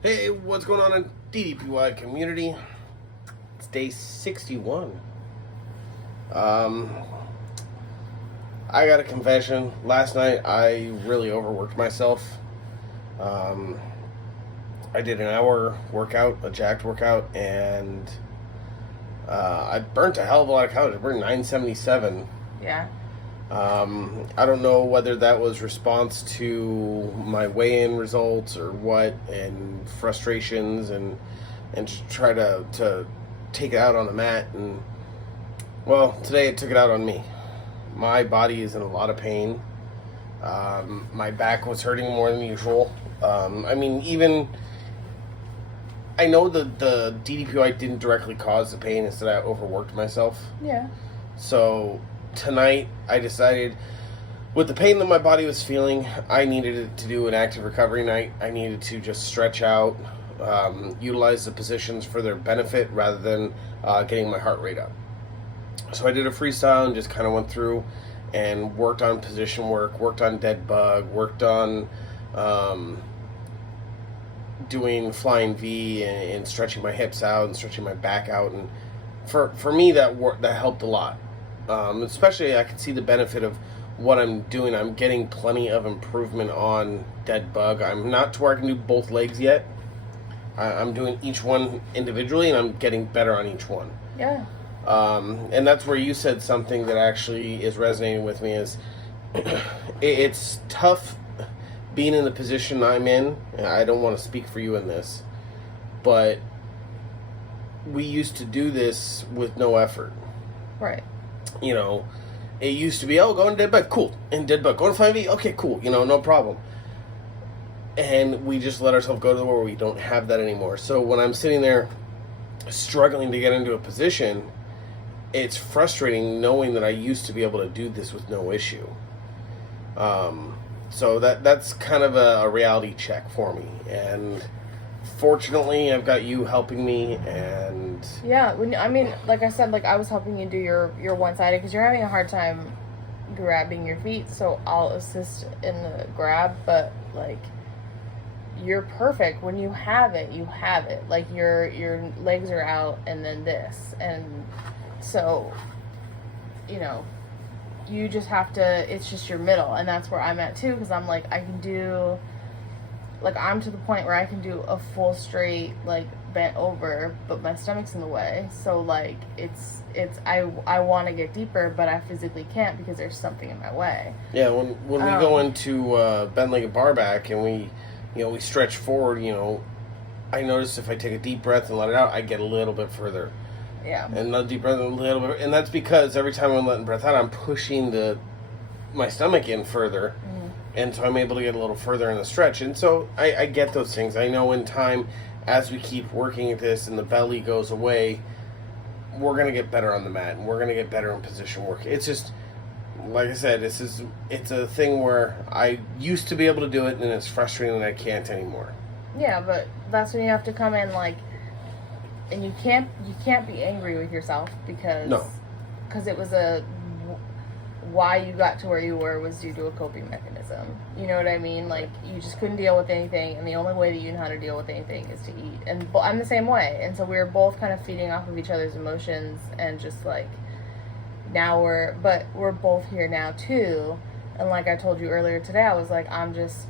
Hey, what's going on in DDPY community? It's day 61. Um, I got a confession. Last night I really overworked myself. Um, I did an hour workout, a jacked workout, and I burnt a hell of a lot of calories. I burned 977. Yeah. I don't know whether that was response to my weigh-in results or what, and frustrations, and just try to take it out on the mat. And well, today it took it out on me. My body is in a lot of pain. My back was hurting more than usual. Even I know the DDPY didn't directly cause the pain; instead, I overworked myself. Yeah. So tonight I decided, with the pain that my body was feeling, I needed to do an active recovery night. I needed to just stretch out, utilize the positions for their benefit rather than getting my heart rate up. So I did a freestyle and just kind of went through and worked on position work, worked on dead bug, worked on doing flying V and stretching my hips out and stretching my back out. And for me, that helped a lot. Especially, I can see the benefit of what I'm doing. I'm getting plenty of improvement on dead bug. I'm not to where I can do both legs yet. I'm doing each one individually, and I'm getting better on each one. Yeah. And that's where you said something that actually is resonating with me. Is it's tough being in the position I'm in. I don't want to speak for you in this, but we used to do this with no effort. Right. You know, it used to be, oh, go in dead bug, cool. In dead bug, go in 5V, okay, cool. No problem. And we just let ourselves go to where we don't have that anymore. So when I'm sitting there struggling to get into a position, it's frustrating knowing that I used to be able to do this with no issue. So that's kind of a reality check for me. And fortunately, I've got you helping me, and yeah. Like I said, like I was helping you do your one-sided because you're having a hard time grabbing your feet, so I'll assist in the grab. But like, you're perfect when you have it. You have it. Like your legs are out, and then this, and so you just have to. It's just your middle, and that's where I'm at too. Because I'm like, I can do. Like, I'm to the point where I can do a full straight, like, bent over, but my stomach's in the way. So, like, I want to get deeper, but I physically can't because there's something in my way. Yeah, when we go into bent-legged bar back and we stretch forward, I notice if I take a deep breath and let it out, I get a little bit further. Yeah. And another deep breath, a little bit. And that's because every time I'm letting breath out, I'm pushing my stomach in further. Mm-hmm. And so I'm able to get a little further in the stretch. And so I get those things. I know in time, as we keep working at this and the belly goes away, we're going to get better on the mat. And we're going to get better in position work. It's just, like I said, it's a thing where I used to be able to do it, and it's frustrating that I can't anymore. Yeah, but that's when you have to come in, like, and you can't be angry with yourself because it was why you got to where you were was due to a coping mechanism. You know what I mean? Like, you just couldn't deal with anything, and the only way that you know how to deal with anything is to eat. And I'm the same way. And so we were both kind of feeding off of each other's emotions, and just like, now we're both here now too. And like I told you earlier today, I was like, I'm just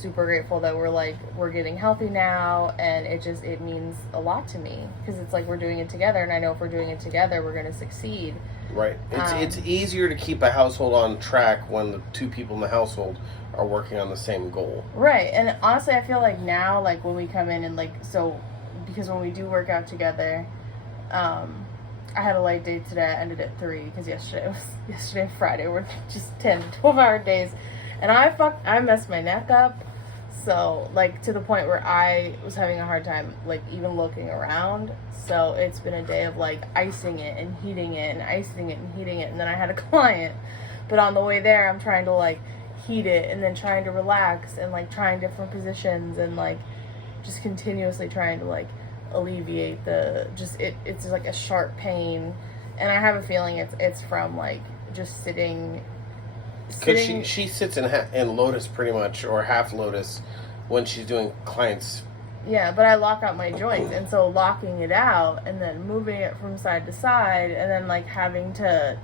super grateful that we're getting healthy now, and it means a lot to me because it's like we're doing it together, and I know if we're doing it together, we're going to succeed. Right. It's easier to keep a household on track when the two people in the household are working on the same goal. Right. And honestly, I feel like now, like when we come in and because when we do work out together, I had a light day today. I ended at 3 because yesterday Friday were just 10, 12-hour days. And I messed my neck up. So, like, to the point where I was having a hard time, like, even looking around. So, it's been a day of, like, icing it and heating it and icing it and heating it. And then I had a client. But on the way there, I'm trying to, like, heat it and then trying to relax and, like, trying different positions and, like, just continuously trying to, like, alleviate it's, like, a sharp pain. And I have a feeling it's from, like, just sitting Because she sits in lotus pretty much, or half lotus, when she's doing clients' Yeah, but I lock out my joints, and so locking it out and then moving it from side to side, and then like having to,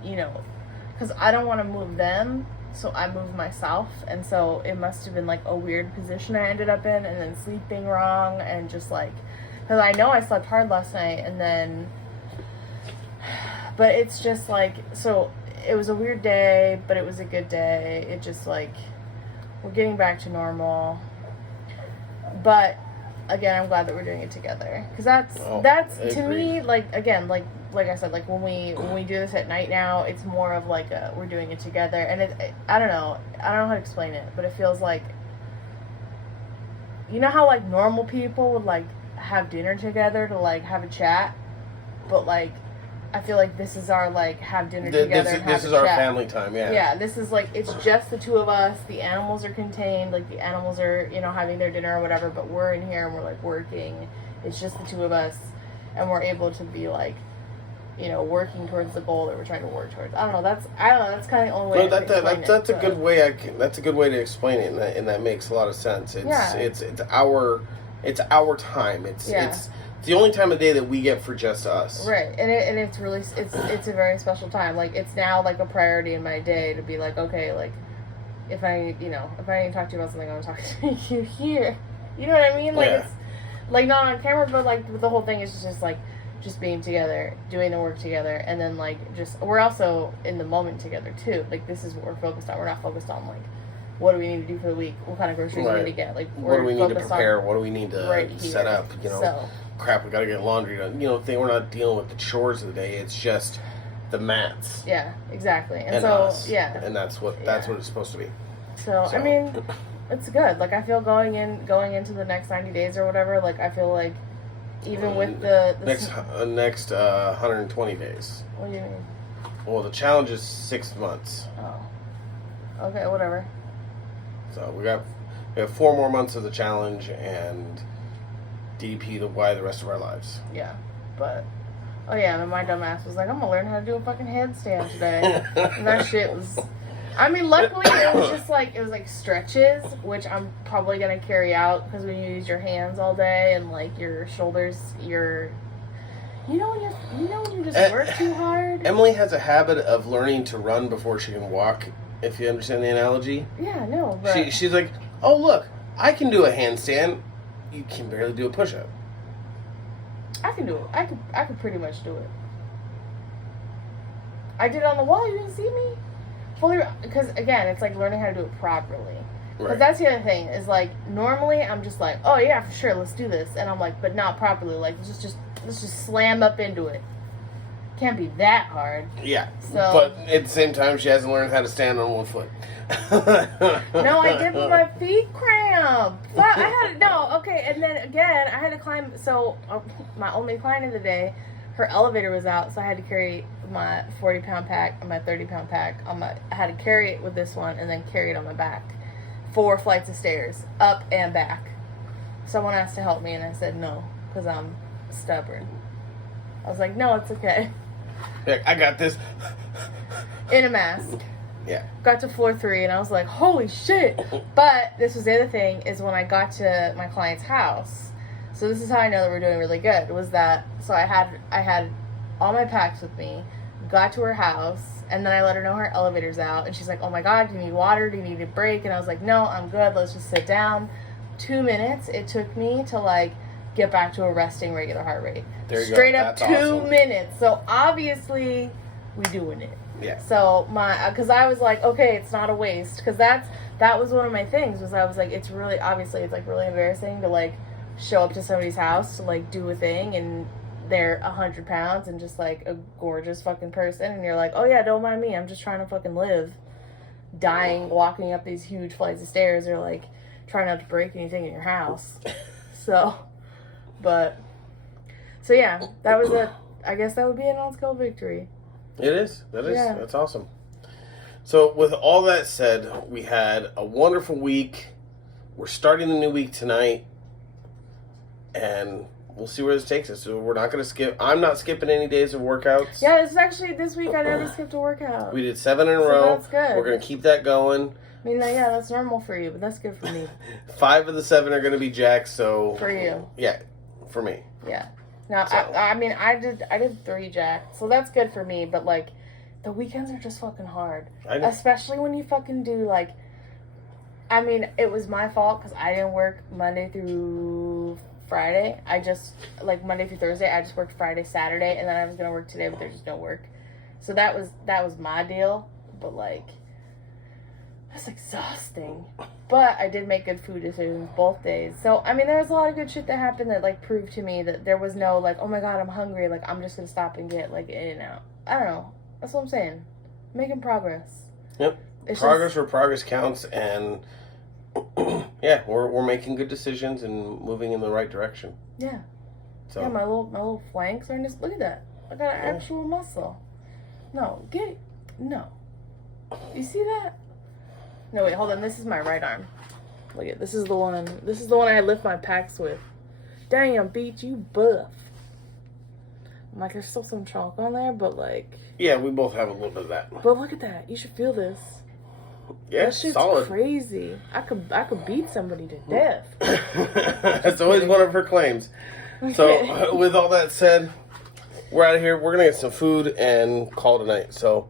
because I don't want to move them, so I move myself, and so it must have been like a weird position I ended up in, and then sleeping wrong, and just like, because I know I slept hard last night, and then, but it's just like, so it was a weird day, but it was a good day. It just like, we're getting back to normal, but again, I'm glad that we're doing it together, because that's to me, like, again, like I said, like when we do this at night now, it's more of like we're doing it together, and I don't know how to explain it, but it feels like, you know how like normal people would like have dinner together to like have a chat, but like I feel like this is our like have dinner together and have this is our family time. Yeah, this is like, it's just the two of us. The animals are contained, like the animals are having their dinner or whatever, but we're in here and we're like working. It's just the two of us, and we're able to be like, working towards the goal that we're trying to work towards. I don't know. That's kind of the only way. No, that's a good way. That's a good way to explain it, and that makes a lot of sense. It's our time. It's the only time of day that we get for just us. Right, and it's really it's a very special time. Like, it's now like a priority in my day to be like, okay, like if I need to talk to you about something, I'm talking to you here. You know what I mean? Like, it's like not on camera, but like the whole thing is just like just being together, doing the work together, and then like we're also in the moment together too. Like, this is what we're focused on. We're not focused on like, what do we need to do for the week? What kind of groceries do we need to get? Like, what do we need to prepare? What do we need to set up? Crap, we gotta get laundry done. We're not dealing with the chores of the day. It's just the mats. Yeah, exactly. And so us. And that's what it's supposed to be. So I mean, it's good. Like, I feel going into the next 90 days or whatever. Like, I feel like even with the next 120 days. What do you mean? Well, the challenge is 6 months. Oh. Okay, whatever. So we have 4 more months of the challenge, and DDP the rest of our lives. Yeah, but and my dumb ass was like, I'm gonna learn how to do a fucking headstand today. And that shit was, I mean, luckily it was just like, it was like stretches, which I'm probably gonna carry out, because when you use your hands all day and like your shoulders, when you just work too hard. Emily has a habit of learning to run before she can walk, if you understand the analogy. Yeah, no, but she's like, oh look, I can do a handstand. You can barely do a push-up. I can do it. I could pretty much do it. I did it on the wall. You didn't see me? Fully, because again, it's like learning how to do it properly. Because that's the other thing, is like, normally I'm just like, oh yeah, for sure, let's do this. And I'm like, but not properly. Like, let's just slam up into it. Can't be that hard. Yeah. So, but at the same time, she hasn't learned how to stand on one foot. No, I did, but my feet cramped. And then again, I had to climb. So my only client of the day, her elevator was out, so I had to carry my 40-pound pack and my 30-pound pack I had to carry it with this one, and then carry it on my back. 4 flights of stairs, up and back. Someone asked to help me, and I said no, because I'm stubborn. I was like, no, it's okay. I got this. In a mask. Yeah. Got to floor 3, and I was like, holy shit. But this was the other thing, is when I got to my client's house. So this is how I know that we're doing really good, was that, so I had all my packs with me, got to her house, and then I let her know her elevator's out, and she's like, oh my god, do you need water? Do you need a break? And I was like, no, I'm good. Let's just sit down. 2 minutes it took me to like get back to a resting regular heart rate. There you Straight go. up That's 2 awesome. minutes. So obviously we doing it. Yeah. So because I was like, okay, it's not a waste, because that was one of my things, was I was like, it's really, obviously it's like really embarrassing to like show up to somebody's house to like do a thing, and they're 100 pounds and just like a gorgeous fucking person, and you're like, oh yeah, don't mind me, I'm just trying to fucking live, dying walking up these huge flights of stairs, or like trying not to break anything in your house. So yeah, that was I guess that would be an on-scale victory. It is. That is. Yeah. That's awesome. So with all that said, we had a wonderful week. We're starting the new week tonight, and we'll see where this takes us. So we're not going to skip. I'm not skipping any days of workouts. Yeah, this week I never skipped a workout. We did 7 in a row. That's good. We're going to keep that going. I mean, yeah, that's normal for you, but that's good for me. 5 of the 7 are going to be jacked, so... For you. Yeah, for me. Yeah. Now, So. I mean, I did 3 jacked, so that's good for me, but, like, the weekends are just fucking hard. I know. Especially when you fucking do, like... I mean, it was my fault, because I didn't work Monday through Friday. I just, like, Monday through Thursday, I just worked Friday, Saturday, and then I was going to work today, but there's just no work. So that was my deal, but, like... That's exhausting. But I did make good food decisions both days. So, I mean, there was a lot of good shit that happened that, like, proved to me that there was no, like, oh my god, I'm hungry. Like, I'm just gonna stop and get, like, In-N-Out. I don't know. That's what I'm saying. Making progress. Yep. It's Progress where progress counts, and yeah, we're making good decisions and moving in the right direction. Yeah. So Yeah, my little flanks are just, look at that. I got an actual muscle. No, get it. No. You see that? No, wait, hold on. This is my right arm. Look at this is the one. This is the one I lift my packs with. Damn, beach, you buff. I'm like, there's still some chalk on there, but like. yeah, we both have a little bit of that. But look at that. You should feel this. Yeah, That shit's solid. crazy. I could beat somebody to death. That's always one of her claims. So, with all that said, we're out of here. We're gonna get some food and call it a night. So,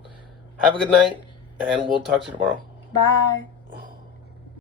have a good night, and we'll talk to you tomorrow. Bye.